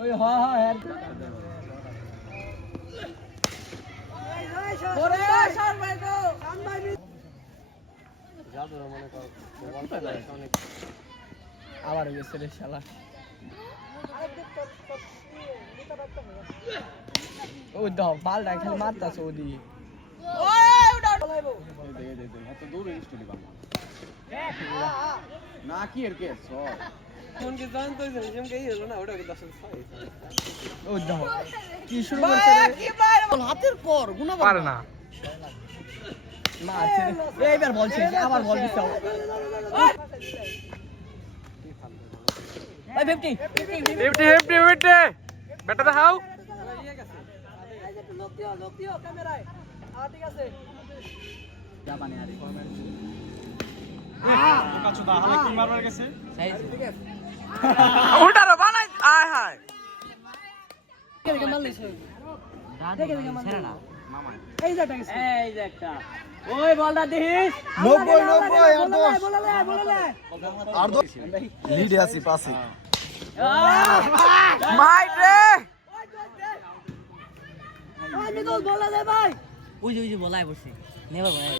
ওই হ্যাঁ হ্যাঁ यार ওরে সর ভাই গো কাম ভাই যাও তো মনে কর বলতে যায় অনেক আবার গেছে রে শালা ও দাও বল রাখ মারতাছ ওদি ওই উড়া লাইবো দে এত দূর স্টুডি বাবা না কি এর কে সর কোন কি জানতো যেম কে হলো না ওটা 10 ও দাও কি শুরু করতে রে কি মার হাতের পর গুনা পারে না মারছে এইবার বলছে আবার বল দিছ ভাই 50 বেটা দেখাও এই যে লোক দিও ক্যামেরায় ঠিক আছে যা বানে আরে কাছে দা হালে কি মারবার গেছে ঠিক আছে উল্টারো বানাই আয় হায় কে মাল লইছ দেখে মাল ছেড়া মামা এই যে একটা ওই বলটা দেখিস 90 আর 10 লিডে আছি পাশে মাইট রে ওই মিদল বলা দে ভাই ওই যে বলাই বসে নেবা